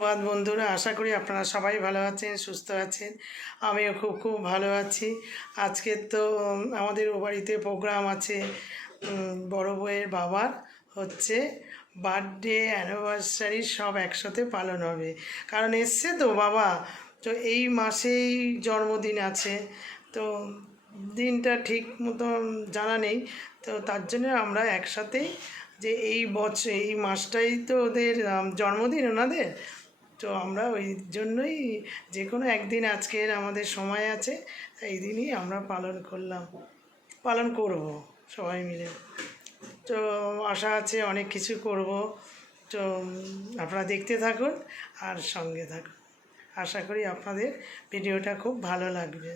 ধন্যবাদ বন্ধুরা, আশা করি আপনারা সবাই ভালো আছেন, সুস্থ আছেন। আমিও খুব খুব ভালো আছি। আজকে তো আমাদের ও বাড়িতে প্রোগ্রাম আছে। বড় বউয়ের বাবার হচ্ছে বার্থডে, অ্যানিভার্সারি সব একসাথে পালন হবে। কারণ এসছে তো বাবা, তো এই মাসেই জন্মদিন আছে। তো দিনটা ঠিক মতন জানা নেই, তো তার জন্য আমরা একসাথেই যে এই বছর এই মাসটাই তো ওদের জন্মদিন ওনাদের। তো আমরা ওই জন্যই যে কোনো একদিন আজকের আমাদের সময় আছে, এই দিনই আমরা পালন করব সবাই মিলে। তো আশা আছে অনেক কিছু করব। তো আপনারা দেখতে থাকুন আর সঙ্গে থাকুন। আশা করি আপনাদের ভিডিওটা খুব ভালো লাগবে।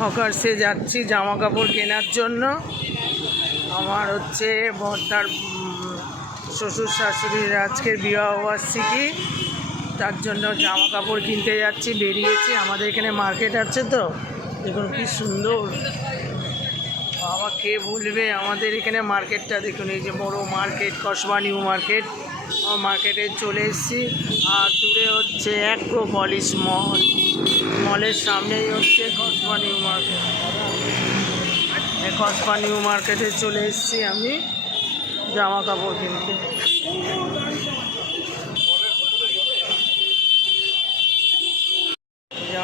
হকার্সে যাচ্ছি জামা কাপড় কেনার জন্য। আমার হচ্ছে বর্দার শ্বশুর শাশুড়ির আজকের বিবাহবার্ষিকী, তার জন্য জামা কাপড় কিনতে যাচ্ছি, বেরিয়েছি। আমাদের এখানে মার্কেট আছে, তো দেখুন কি সুন্দর। বাবা, কে ভুলবে আমাদের এখানে মার্কেটটা দেখুন, এই যে বড় মার্কেট, কসবা নিউ মার্কেট। মার্কেটে চলে এসেছি। আর দূরে হচ্ছে অ্যাক্রোপলিস মল, মলের সামনেই হচ্ছে Kasba new market. Kasba new মার্কেটে চলে এসেছি আমি জামা কাপড় কিনতে।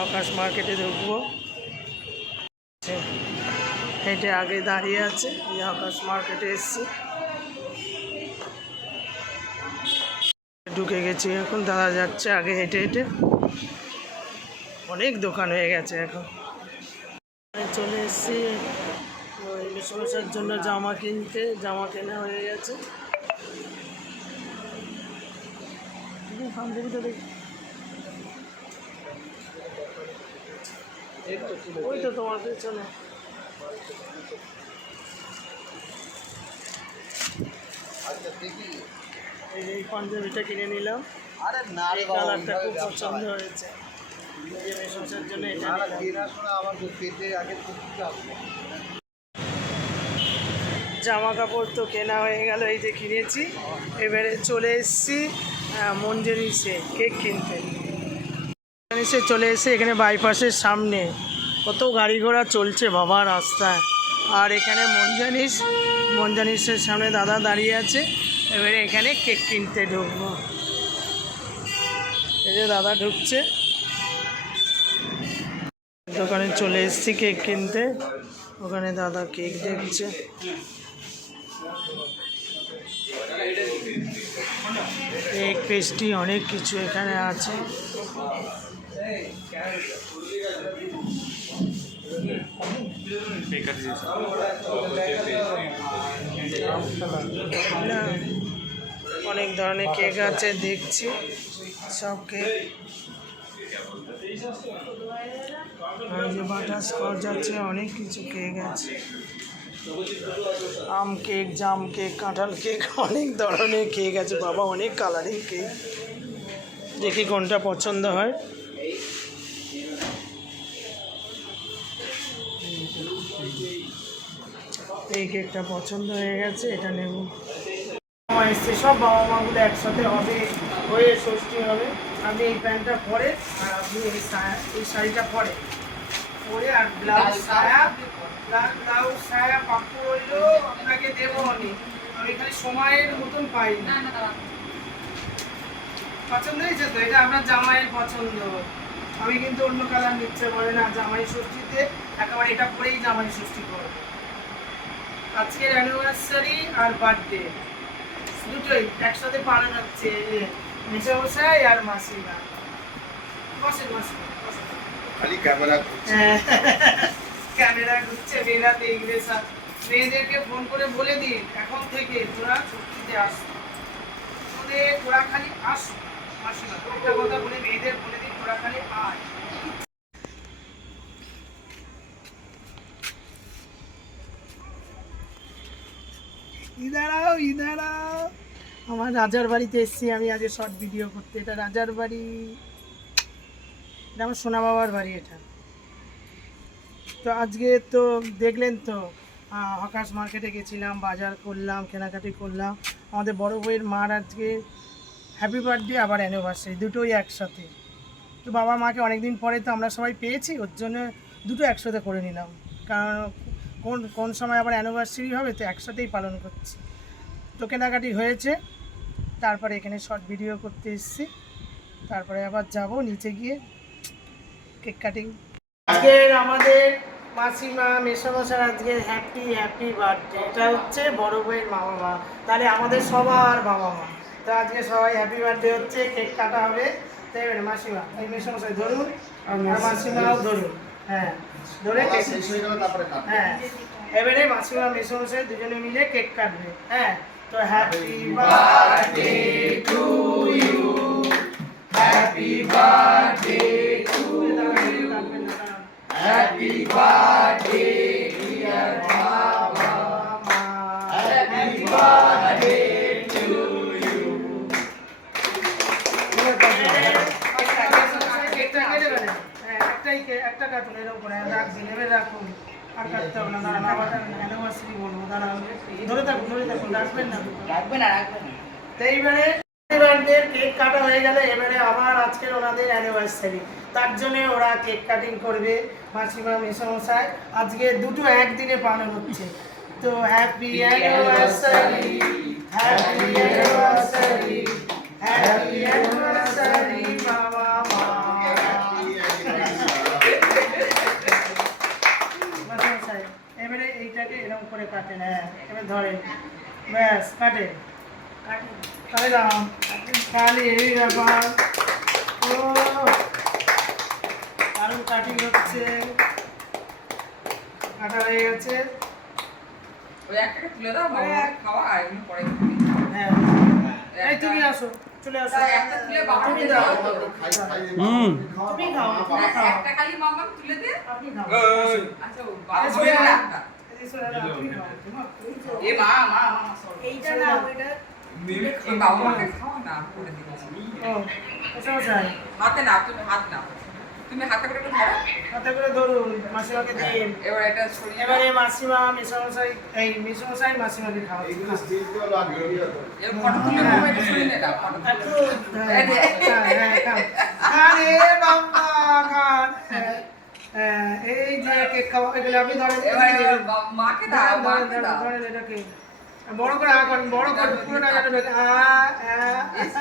আকাশ মার্কেটে ঢুকবো, হেঁটে আগে দাঁড়িয়ে আছে। আকাশ মার্কেটে এসছি, ঢুকে গেছি। এখন দাদা যাচ্ছে আগে হেঁটে হেঁটে। অনেক দোকান হয়ে গেছে এখন। চলে এসছি ওই সমস্যার জন্য জামা কিনতে। জামা কেনা হয়ে গেছে। ওই তো তোমার পেছনে। এই পাঞ্জাবিটা কিনে নিলাম। এই কালারটা খুব পছন্দ হয়েছে, জন্য এটা জামা কাপড় তো কেনা হয়ে গেল, এই যে কিনেছি। এবারে চলে এসেছি মঞ্জুরিসে কেক কিনতে। মঞ্জুরিসে চলে এসে এখানে বাইপাসের সামনে কত গাড়ি ঘোড়া চলছে বাবা রাস্তায়। আর এখানে মঞ্জানিসের সামনে দাদা দাঁড়িয়ে আছে। এবারে এখানে কেক কিনতে ঢুকবো। এই যে দাদা ঢুকছে দোকানে। চলে এসেছি কেক কিনতে। ওখানে দাদা কেক দেখছে। কেক, পেস্ট্রি অনেক কিছু এখানে আছে। অনেক ধরনের কেক আছে দেখছি, সব কেক। আর যে বাটারস্কচ আছে, অনেক কিছু কেক আছে। আম কেক, জাম কেক, কাঁঠাল কেক, অনেক ধরনের কেক আছে বাবা, অনেক কালারিং কেক। দেখি কোনটা পছন্দ হয়। এই কেকটা পছন্দ হয়ে গেছে, এটা নেব। এসছে সব বাবা মাগুলো একসাথে হবে, হয়ে ষষ্ঠী হবে। আপনি এই প্যান্টটা পরে, আর আপনি এই শাড়িটা পরে আর ব্লাউজ সায়া পাপ্পু রইলো, আপনাকে দেবো আমি খালি সময়ের মতন পাই না। পছন্দ হয়েছে তো? এটা আপনার জামাইয়ের পছন্দ। আমি কিন্তু অন্য কালার নিচ্ছে বলে না, জামাই ষষ্ঠীতে একেবারে এটা পরেই জামাই ষষ্ঠী করবো। আজকের অ্যানিভার্সারি আর বার্থডে দুটোই একসাথে পালন হচ্ছে। মেশামশাই আর মাসিমা। বসেন বসেন খালি ক্যামেরা ঘুরছে। মেয়েরা দেখবে, মেয়েদেরকে ফোন করে বলে দিন এখন থেকে তোরা ছুটিতে আসো, তোরা খালি আসো। মাসিমা একটা কথা বলে মেয়েদের বলে দিন, তোরা খালি আয়। ইদারাও আমার রাজার বাড়িতে এসেছি আমি আগে শর্ট ভিডিও করতে। এটা রাজার বাড়ি, এটা আমার সোনা বাবার বাড়ি এটা। তো আজকে তো দেখলেন তো আকাশ মার্কেটে গেছিলাম, বাজার করলাম, কেনাকাটি করলাম। আমাদের বড় বউয়ের মার আজকে হ্যাপি বার্থডে আবার অ্যানিভার্সারি, দুটোই একসাথে। তো বাবা মাকে অনেক দিন পরে তো আমরা সবাই পেয়েছি, ওর জন্য দুটো একসাথে করে নিলাম। কারণ কোন কোন সময় আবার অ্যানিভার্সারি হবে, তো একসাথেই পালন করছি। তো কেনাকাটি হয়েছে, তারপরে এখানে শর্ট ভিডিও করতে এসেছি, তারপরে আবার যাব নিচে গিয়ে কেক কাটিং। আজকের আমাদের মাসিমা মেসমশার আজকে হ্যাপি বার্থডে। এটা হচ্ছে বড় বউয়ের মা বাবা, তাহলে আমাদের সবার বাবা মা। তো আজকে সবাই হ্যাপি বার্থডে হচ্ছে, কেক কাটা হবে। তো এবারে মাসিমা এই মেসমশাই ধরুন, আর মাসিমাও ধরুন। হ্যাঁ ধরে কেক, হ্যাঁ এবারে মাসিমা মেসমশাই দুজনে মিলে কেক কাটবে। হ্যাঁ, তো happy birthday to you, happy birthday to you, happy birthday dear বাবা মা, হ্যাপি বার্থডে টু ইউ। কেকটা কেটে দেবেন, একটা কাটুন, এর উপরে রাখবেন, এবার রাখুন, আর কাটতে হবে না। দাঁড়ান, আবার অ্যানিভার্সারি বলবো, দাঁড়ান, ধরে থাকুন, রাখবেন না, রাখবেন না। তো এইবারে কেক কাটা হয়ে গেলে এবারে আবার আজকের ওনাদের অ্যানিভার্সারি, তার জন্য ওরা কেক কাটিং করবে। মাসিমা মেসমশাই আজকে দুটো একদিনে পালন হচ্ছে। তো happy anniversary, happy anniversary, happy anniversary বাবা মা। মাসিমশাই এবারে এইটাকে এরকম করে কাটেন। হ্যাঁ এবার ধরেন, ব্যাস কাটেন, কাটে দাও, কালি এই ব্যাপার। ও দারুণ কাটিং হচ্ছে, কাটা হয়ে গেছে। হ্যাঁ এই তুমি আসো, চলে আসো, তুমি দাও, তুমি খাও, একটা খালি মামা তুলে দে, আপনি খাও। আচ্ছা এ মা মা মা সরি এইটা না ওইটা এই বাবাকে খাও না করে দিচ্ছি। ও আচ্ছা আচ্ছা, হাতে না, তুমি হাত না, তুমি হাতে করে একটু ধরো, হাতে করে ধরুন, মাসিমাকে দিন। এবার এটা সরিয়ে এবারে মাসিমা মেসমশাই, এই মেসমশাই মাসিমাকে খাওয়াচ্ছে। এর ফটো তুলে নেবো, এটা সরিয়ে নে না ফটো একটু হ্যাঁ খান, আরে বাবা খান। এই যে কেক খাওয়া, এগুলো আপনি ধরেন, এবার মাকে দাও, মাকে দাও, ধরেন এটাকে বড় করে আঁকান, বড় করে পুরোটা কাটবে।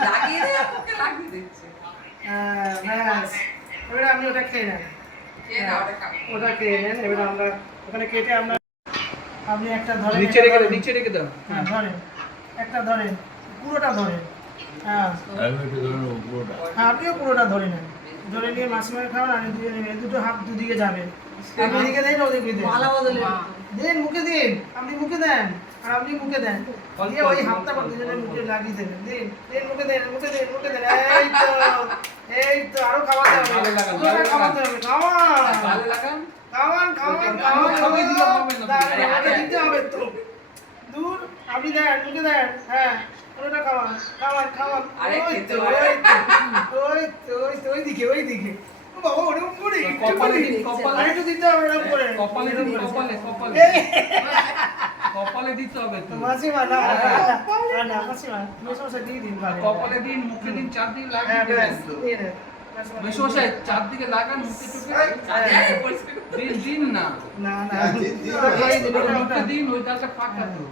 লাগিয়ে দে, ওকে লাগিয়ে দিচ্ছে। ব্যাস, এবারে আপনি ওটা খেয়ে নেন, খেয়ে নাও, ওটা খাও। ওটা খেয়ে নেন। এবারে আমরা ওখানে কেটে আমরা, আপনি একটা ধরেন, নিচে রেখে দাও। হ্যাঁ ধরেন, একটা ধরেন, পুরোটা ধরেন। হ্যাঁ হ্যাঁ আপনিও পুরোটা ধরে নেন, ধরে নিয়ে মাসিমাকে খাওয়ান, আর দুজনে মিলে দুটো হাত দুদিকে যাবে। আপনি এদিকে দেন, ওদিকে দেন, দেন মুখে দিন, আপনি মুখে দেন, আর আপনি মুখে দেন, দিয়ে ওই হাতটা দুজনে মুখে লাগিয়ে দেবেন। দিন দিন, মুখে দেন, মুখে দেন, মুখে দেন। এই তো আরো খাওয়াতে হবে, পুরোটা খাওয়াতে হবে, খাওয়ান খাওয়ান খাওয়ান খাওয়ান, আগে দিতে হবে তো। দূর, আপনি দেন, মুখে দেন, হ্যাঁ পুরোটা খাওয়ান খাওয়ান খাওয়ান। ওই তো ওই তো ওইদিকে ওইদিকে, ও বাবা ওরকম করে একটু দিতে হবে, ওরকম করে কপালে দিতে হবে তো। মাসিমা না না, মাসিমা মেসমশাই দিয়ে দিন, কপালে দিন, মুখে দিন, চারদিকে হ্যাঁ লাগিয়ে ব্যাস দেন। দিয়ে দেন। মেসমশাই চারদিকে লাগান, মুখে টুকে দিন, দিন না না না, ওটা খাইয়ে দিন, ওটা মুখে দিন, ওই গাছটা পাকা তো।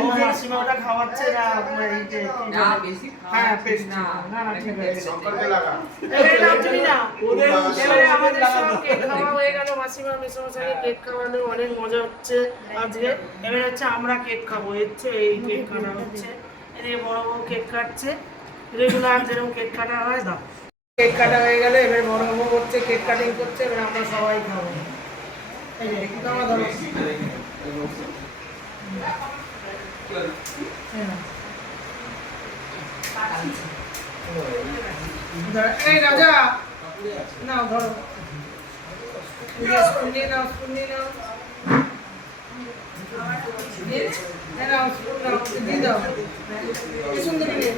ও মাসিমা ওটা খাওয়াচ্ছে না, এই যে না বেশি হ্যাঁ খাওয়া পেস্ট না, না না ঠিক আছে। এবারে নাও, তুমি নাও। এবারে আমাদের সব কেক খাওয়া হয়ে গেল, মাসিমা মেসমশাইকে কেক খাওয়ানো, অনেক মজা হচ্ছে আজকে। এবারে হচ্ছে আমরা কেক খাবো, হচ্ছে এই কেক কাটা হচ্ছে, এদিকে বড় বড় কেক কাটছে, রেগুলার যেরকম কেক কাটা হয় দাও। কেক কাটা হয়ে গেলে এবারে বড় বড় হচ্ছে, কেক কাটিং করছে, এবারে আমরা সবাই খাবো। এই যে একটু খাওয়া ধরো, এই রাজা নাও ধরো, স্পুন নিয়ে নাও, স্পুন নিয়ে নাও, নাও স্পুন নাও, দিয়ে দাও, কি সুন্দর নিয়ে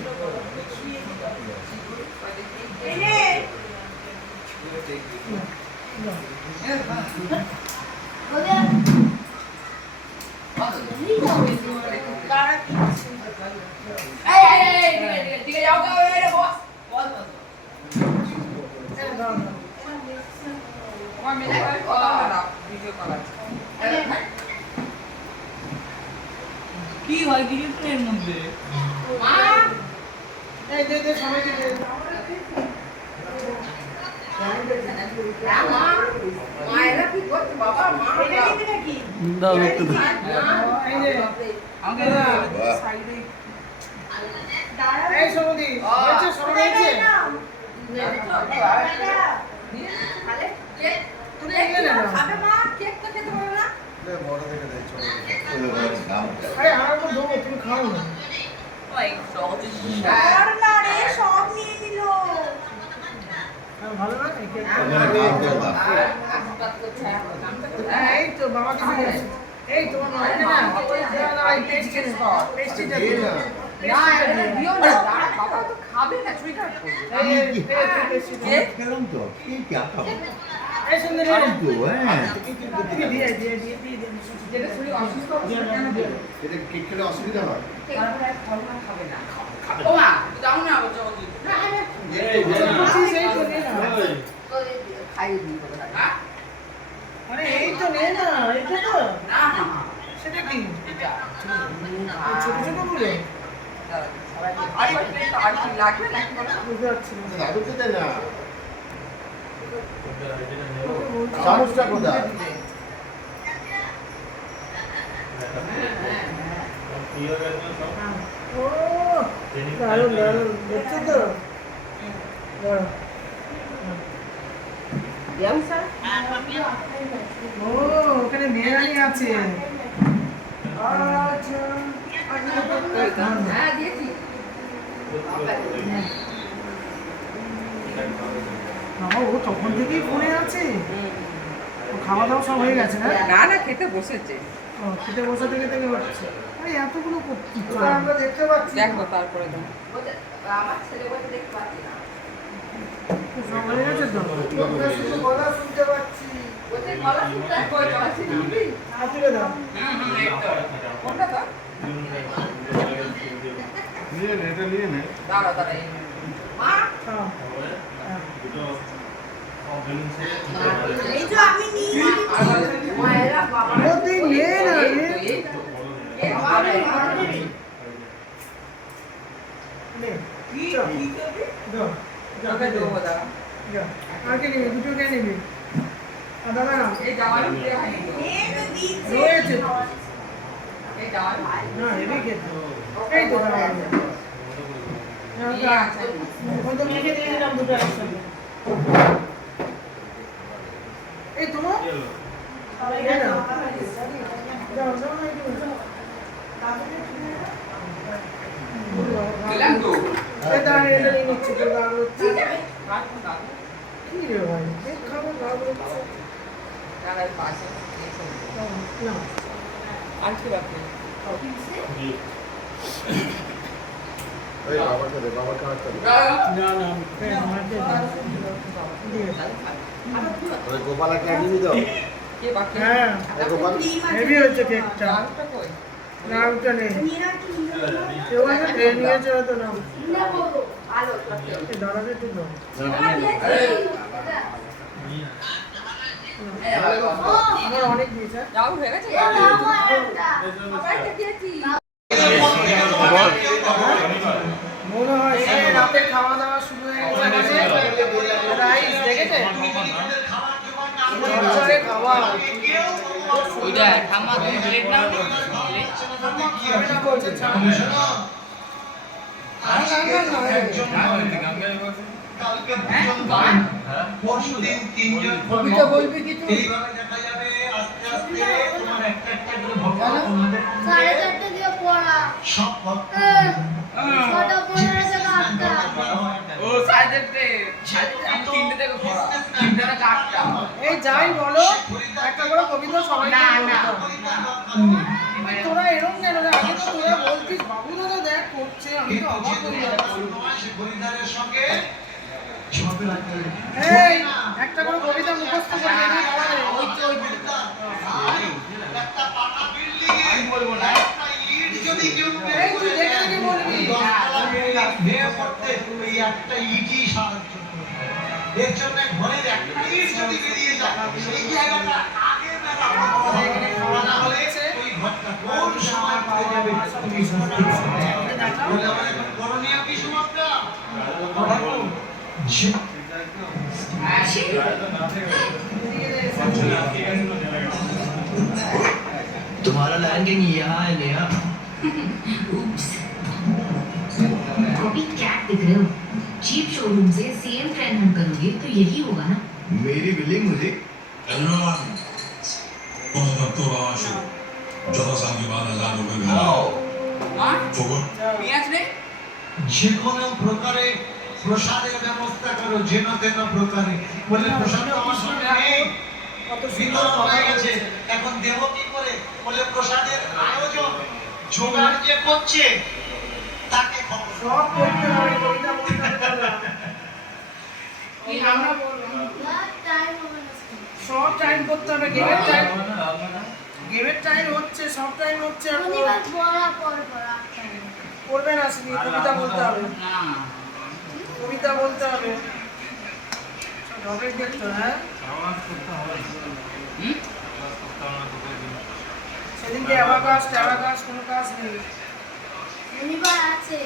তোমার মেয়ে কথা বলে না ভিডিও কল আছে কি হয় কিছু এর মধ্যে মা এই দে সবাইকে দে মা মায়েরা কি করছে বাবা মা এটা কি নাকি দাও একটু এই যে আমাকে সাইডে এই সবদি হয়েছে সব হয়েছে তুমি এগিয়ে না আরে আর তো দেবো তুমি খাও না ভালো না এই তো বাবা কিছু এই তোমার মায়ের না এই পেস্টি পেস্টিটা দিয়ে না এটা দিও না বাবা তো খাবে না ট্রিগার করবে এই পেস্টিটা খেলাম তো ঠিক আছে এই সুন্দর দিয়ে যেটা শরীর অসুস্থ অবস্থা কেন দিও এটা কেক খেলে অসুবিধা হয় তারপরে আর ফল না খাবে না ও মা যাও না আবার যাও না সেই তো নে না খাইয়ে দিই হ্যাঁ আরে এই তো নে না এটা তো না না সেটা কি এটা ছোট ছোট গুলো আর কি লাগবে নাকি বলো বুঝতে পারছি না দাদুকে দে না চামচটা কোথায় ও দারুণ দারুণ দেখছো তো বড় ইয়াংসার ও ওখানে মেয়েরানি আছে আচ্ছা হ্যাঁ দিয়েছি বাবা ও তখন থেকেই ফোনে আছে ও খাওয়া দাওয়া সব হয়ে গেছে না না না খেতে বসেছে ও খেতে বসা থেকে হচ্ছে আরে এতগুলো করছি আমরা দেখতে পাচ্ছি দেখো তারপরে দাও আমার ছেলে বলতে দেখতে পাচ্ছি না সব হয়ে গেছে তো শুধু গলা শুনতে পাচ্ছি বলতে গলা শুনতে কই পাচ্ছি না হাতিরে দাও কোনটা দাও নিয়ে নে এটা নিয়ে নে দাঁড়া দাঁড়া মা খাও এই যে আমি নিয়ে মায়েরা বাবা ও তুই নে না নে নে কি চল। কি করবি দাও দাও ওকে দেবো দাঁড়া দাও আর কে নিবি দুটো কে নিবি আর দাদা না এই জামাই দিয়ে হয়নি তো দিচ্ছে রয়েছে তো। এই জামাই না হেবি খেতে এই তো দাদা ওই তো লিখে দিয়ে দিলাম দুটো একসাথে এই তোমার এই না দাও দাও না একটু দিলাম তো এই দাঁড়িয়ে এটা নিয়ে নিচ্ছি তো দাঁড় হচ্ছে রাখো দাও কি রে ভাই দেখ খাবো দাঁড় হচ্ছে দাঁড়া পাশে না আর কি বাকি ওই বাবাকে দে বাবার কার্ডটা দে না না এই আমাকে দিয়ে ওই গোপাল একটা নিবি তো কে বাকি হ্যাঁ এই গোপাল হেভি হচ্ছে কেকটা জামাইটা কই না ওটা নেই নিরা কি কেউ আছে ট্রেন নিয়েছে হয়তো না না বলো আলো থাকে এই দাঁড়াতে একটু দাও আমার অনেক দিয়েছে যাও হয়ে গেছে সবাইকে দিয়েছি মনে হয় সে রাতে খাওয়া দাওয়া শুরু হয়ে গেছে রাইস দেখেছে ঝরঝরে খাওয়া ওইটা ঠাম্মা তুমি প্লেট নাও কি করছে কবিতা বলবি কি তুই 4:30 দিয়ে পড়া 6:15 থেকে 8টা ও সাইডেতে আমি তিনটে থেকে পড়া তিনটে থেকে আটটা এই যাই বলো একটা করে কবিতা সবাই না না তোরা এরকম কেন রে? আগে তো তোরা বলতিস বাবু দাদা দেখ করছে আমি তো অবাক হয়ে যাচ্ছি এই একটা করে কবিতা মুখস্থ করে এনে বলা রে ওই তো আমি বলবো না এই তুই দেখে দেখে বলবি এর জন্য ঘরের একটা ইট যদি বেরিয়ে যায় সেই জায়গাটা আগে আমাদের এখানে খাওয়া দাওয়া হয়েছে। ওই ঘরটা কোন সময় পড়ে যাবে তুমি বুঝতে পারছো না। বলে আমার এখন করণীয় কি সুমাত্রা? तुम्हारा लैंगिंग यहाँ है नया। कॉपी कैट दिख रहे हो? चीप शोरूम से सेम ट्रेंड हम करोगे तो यही होगा ना। मेरी बिलिंग मुझे everyone was not to rush যত সামনে বাদ আজাদ হবে ফগর পেঁয়াজ নেই যে কোনো প্রকারে প্রসাদের ব্যবস্থা করো, যেন তেন প্রকারে। বলে প্রসাদ তো আমার সঙ্গে নেই, বিতরণ হয়ে গেছে, এখন দেব কি করে? বলে প্রসাদের আয়োজন জোগাড় যে করছে তাকে খবর। সব করতে হবে, কবিতা বলতে হবে না। কি আমরা বললাম টাইম হবে না সব টাইম করতে হবে, গেমের টাইম হচ্ছে, সব টাইম হচ্ছে। এখন শনিবার পড়া করবে না, শুধু কবিতা বলতে হবে, না কবিতা বলতে হবে। হবে দেখতো, হ্যাঁ সেদিনকে অ্যাবাকাস কোনো কাজ নেই, শনিবার আছে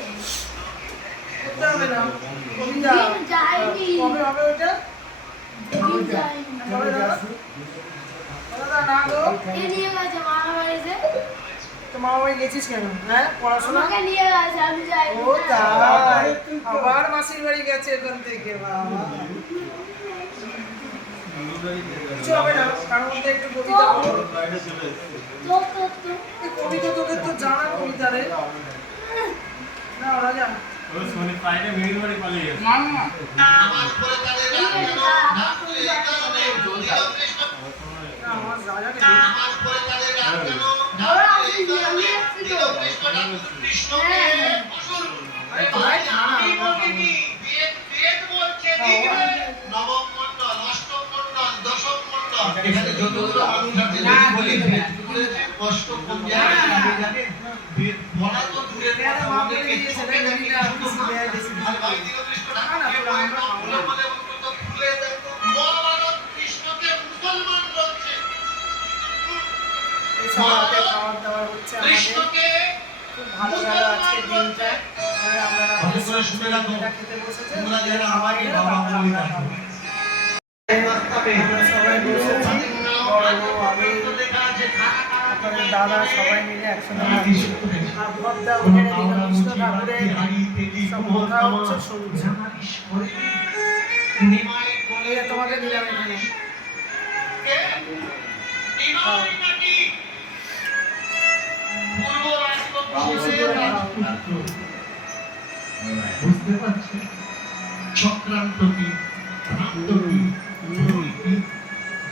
করতে হবে না কবিতা। দিন যায়নি কবে হবে ওটা? দিন যায়নি কবে দাদা? দাদা না গো, এ নিয়ে গেছে মামা বাড়িতে তো মামা বাড়ি গেছিস কেন? হ্যাঁ পড়াশোনা? আমাকে নিয়ে গেছে আমি যাই ও তাই, আবার মাসির বাড়ি গেছে এখান থেকে। বাবা কিছু হবে না, কারোর মধ্যে একটু কবিতা বল। এই কবিতা তোকে তো জানা কবিতা রে, না ওরা জানা। না না নামাজ পড়ে তাদের রাত কেন? না তুই এই কারণে যদি কৃষ্ণ না, আমার যা জানে নামাজ পড়ে তাদের রাত কেন? না তুই এই কারণে দিল কৃষ্ণ না কৃষ্ণকে অসুর। আরে ভাই আমি বলিনি, বেদ বলছে দেখবে নবম মণ্ডল, অষ্টম মণ্ডল, দশম মণ্ডল, এখানে যতগুলো মানুষ আছে যদি বলি বেদ বলেছে অষ্টম কোন জায়গায় যাবে জানেন? বেদ পড়া তো দূরের কথা, আমাদেরকে চোখে দেখি না শুধু আর ভাই দিল কৃষ্ণ ঠাকুরকে বলে বলে বলে তো ভুলে দেখো মহাভারত কৃষ্ণকে মুসলমান বলছে, এইসব রাতে খাবার দাবার হচ্ছে আমাদের। কৃষ্ণকে খুব ভালো গেল আজকের দিনটা। আর আমরা রাতে ভালো করে শুনে রাখো, খেতে বসেছে, তোমরা যারা আমাকে বাবা বলে ডাকো। আমরা সবাই বসেছি, বড় বউ, আমি, আপনাদের দাদা সবাই মিলে একসঙ্গে খাচ্ছি। আর ভদ্দা ওখানে কৃষ্ণ ঠাকুরের সব কথা হচ্ছে শুনছে। এই তোমাকে দিলাম এখানে। বুঝতে পারছে চক্রান্ত কি, ভ্রান্ত কি, ভুল কি?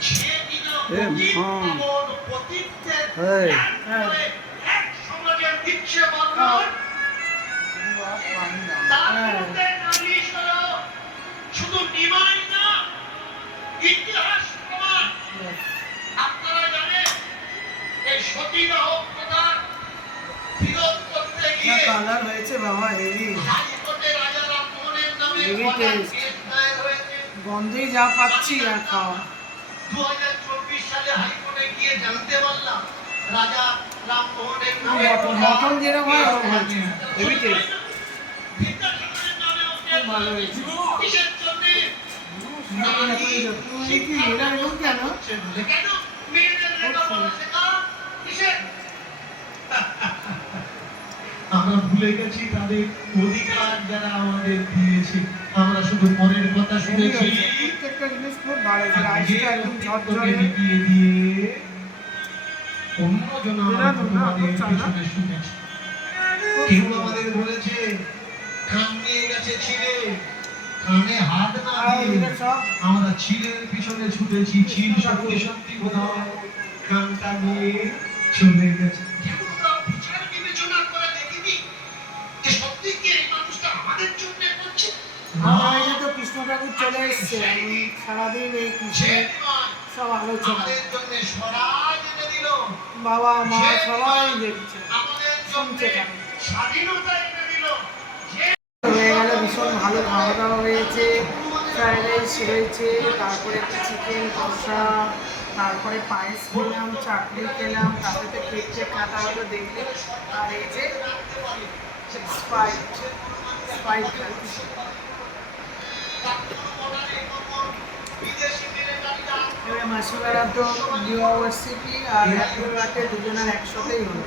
যে কিনা পতিতের ত্যাগ করে এক সমাজের দিচ্ছে বন্ধন, তার মধ্যে নালিশ হলো শুধু নিমাই না, ইতিহাস প্রমাণ। আপনারা জানেন এই সতীদাহ প্রথা বিরোধ করতে গিয়ে কালার হয়েছে বাবা, হেভি হাইকোর্টে রাজা রামমোহনের নামে হেভি গলা টেস্ট, কেস দায়ের হয়েছে। গন্ধেই যা পাচ্ছি আর খাওয়া। 2024 সালে হাইকোর্টে গিয়ে জানতে পারলাম রাজা রামমোহনের নামে মটন যেরকম হয় ওরকম হয়েছে, হেভি টেস্ট, বিদ্যাসাগরের নামে ওকে ভালো হয়েছে। কিসের জন্যে? কি এরা এরকম কেন? কেন মেয়েদের লেখাপড়া শেখা কিসের? আমরা ভুলে গেছি তাদের অধিকার যারা আমাদের দিয়েছে, আমরা শুধু মনের কথা শুনেছি। প্রত্যেকটা জিনিস খুব ভালো হয়েছে, রাইসটা একদম ঝরঝরে। দিয়ে দিয়ে অন্যজন আমাদের পেছনে শুনেছে। কেউ আমাদের বলেছে কান নিয়ে গেছে ছিঁড়ে, কানে হাত না আর দিয়ে ওদিকে সব আমরা ছিলের পিছনে ছুটেছি, ছিল সত্যি সত্যি কোথাও কানটা নিয়ে চলে গেছে। কেন আমরা বিচার বিবেচনা করে দেখিনি যে সত্যি কি এই মানুষটা আমাদের জন্য করছে? আমার এই তো কৃষ্ণ ঠাকুর চলে এসছে, আমি সারাদিন এই কৃষ্ণের সব আলোচনা, আমাদের জন্য স্বরাজ এনে দিল, বাবা মা সবাই দেখছে, আমাদের শুনছে জন্য কেন। স্বাধীনতা এনে দিল। হয়ে গেল, ভীষণ ভালো খাওয়া দাওয়া হয়েছে, ফ্রাইড রাইস রয়েছে, তারপরে একটা চিকেন কষা, তারপরে পায়েস খেলাম, চাটনি খেলাম, তারপরে কেক টেক কাটা হলো দেখলে। আর এই যে স্প্রাইট খাচ্ছি। এবারে মাসিমারা তো ইউনিভার্সিটি আর হ্যাপি বার্থডে দুজনের একসাথেই হলো।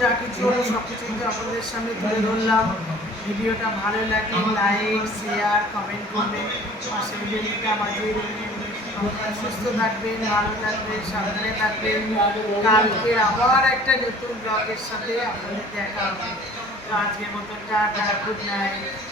যা কিছু হলো সব কিছু কিন্তু আপনাদের সামনে তুলে ধরলাম। ভিডিওটা ভালো লাগলে লাইক, শেয়ার, কমেন্ট করবেন। পাশের ভিডিওটা মাঝিয়ে দেবেন। সুস্থ থাকবেন, ভালো থাকবেন, সাবধানে থাকবেন। কালকে আবার একটা নতুন ব্লগের সাথে আপনাদের দেখা হবে। তো আজকের মতন টাটা, গুড নাইট।